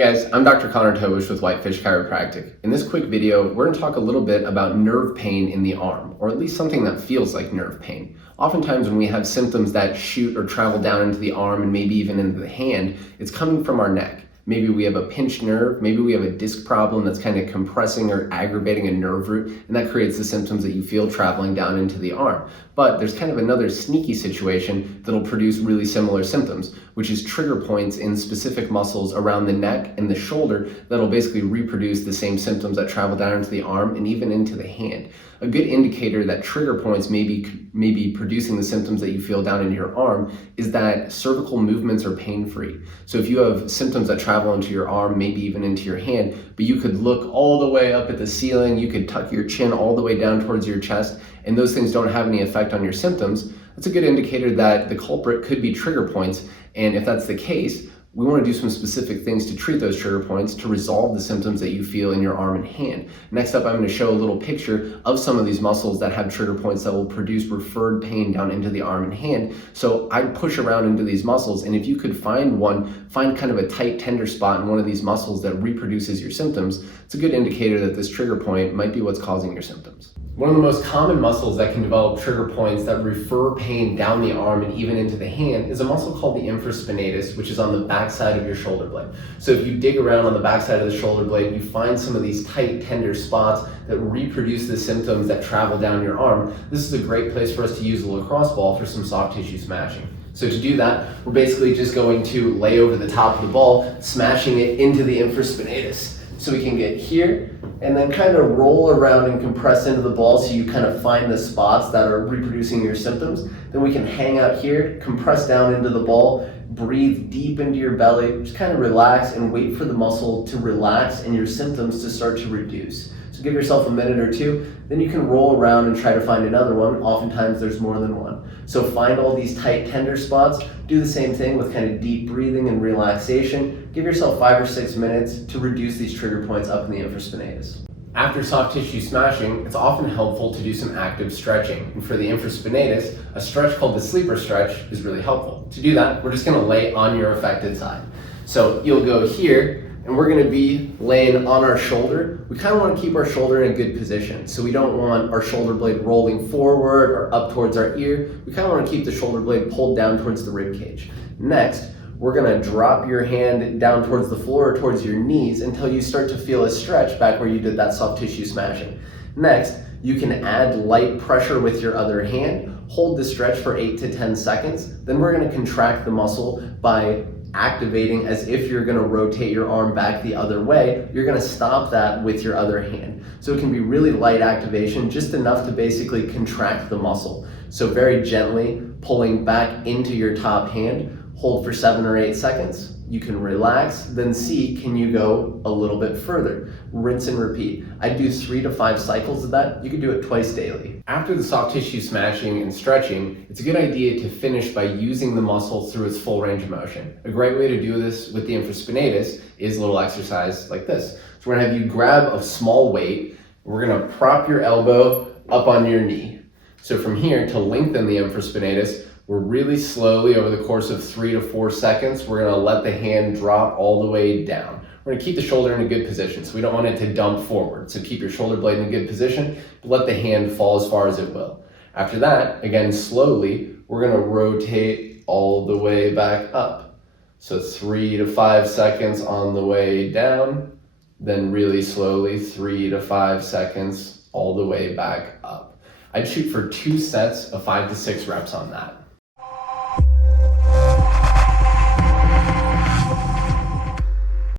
Hey guys, I'm Dr. Tobisch with Whitefish Chiropractic. In this quick video, we're going to talk a little bit about nerve pain in the arm, or at least something that feels like nerve pain. Oftentimes when we have symptoms that shoot or travel down into the arm and maybe even into the hand, it's coming from our neck. Maybe we have a pinched nerve, maybe we have a disc problem that's kind of compressing or aggravating a nerve root, and that creates the symptoms that you feel traveling down into the arm. But there's kind of another sneaky situation that'll produce really similar symptoms, which is trigger points in specific muscles around the neck and the shoulder that'll basically reproduce the same symptoms that travel down into the arm and even into the hand. A good indicator that trigger points may be producing the symptoms that you feel down in your arm is that cervical movements are pain-free. So if you have symptoms that travel into your arm, maybe even into your hand, but you could look all the way up at the ceiling, you could tuck your chin all the way down towards your chest, and those things don't have any effect on your symptoms, that's a good indicator that the culprit could be trigger points. And if that's the case, we want to do some specific things to treat those trigger points to resolve the symptoms that you feel in your arm and hand. Next up, I'm going to show a little picture of some of these muscles that have trigger points that will produce referred pain down into the arm and hand. So I'd push around into these muscles, and if you could find kind of a tight, tender spot in one of these muscles that reproduces your symptoms, it's a good indicator that this trigger point might be what's causing your symptoms. One of the most common muscles that can develop trigger points that refer pain down the arm and even into the hand is a muscle called the infraspinatus, which is on the backside of your shoulder blade. So if you dig around on the backside of the shoulder blade, you find some of these tight, tender spots that reproduce the symptoms that travel down your arm. This is a great place for us to use a lacrosse ball for some soft tissue smashing. So to do that, we're basically just going to lay over the top of the ball, smashing it into the infraspinatus. So we can get here and then kind of roll around and compress into the ball so you kind of find the spots that are reproducing your symptoms. Then we can hang out here, compress down into the ball, breathe deep into your belly, just kind of relax and wait for the muscle to relax and your symptoms to start to reduce. So give yourself a minute or two, then you can roll around and try to find another one. Oftentimes there's more than one. So find all these tight, tender spots, do the same thing with kind of deep breathing and relaxation. Give yourself 5 or 6 minutes to reduce these trigger points up in the infraspinatus. After soft tissue smashing, it's often helpful to do some active stretching. And for the infraspinatus, a stretch called the sleeper stretch is really helpful. To do that, we're just gonna lay on your affected side. So you'll go here, and we're gonna be laying on our shoulder. We kind of want to keep our shoulder in a good position. So we don't want our shoulder blade rolling forward or up towards our ear. We kind of want to keep the shoulder blade pulled down towards the rib cage. Next, we're gonna drop your hand down towards the floor or towards your knees until you start to feel a stretch back where you did that soft tissue smashing. Next, you can add light pressure with your other hand. Hold the stretch for 8 to 10 seconds. Then we're gonna contract the muscle by activating as if you're gonna rotate your arm back the other way. You're gonna stop that with your other hand. So it can be really light activation, just enough to basically contract the muscle. So very gently pulling back into your top hand, hold for 7 or 8 seconds. You can relax, then see, can you go a little bit further? Rinse and repeat. I do 3 to 5 cycles of that. You can do it twice daily. After the soft tissue smashing and stretching, it's a good idea to finish by using the muscle through its full range of motion. A great way to do this with the infraspinatus is a little exercise like this. So we're gonna have you grab a small weight. We're gonna prop your elbow up on your knee. So from here, to lengthen the infraspinatus, we're really slowly, over the course of 3 to 4 seconds, we're gonna let the hand drop all the way down. We're gonna keep the shoulder in a good position, so we don't want it to dump forward. So keep your shoulder blade in a good position, but let the hand fall as far as it will. After that, again, slowly, we're gonna rotate all the way back up. So 3 to 5 seconds on the way down, then really slowly, 3 to 5 seconds all the way back up. I'd shoot for 2 sets of 5 to 6 reps on that.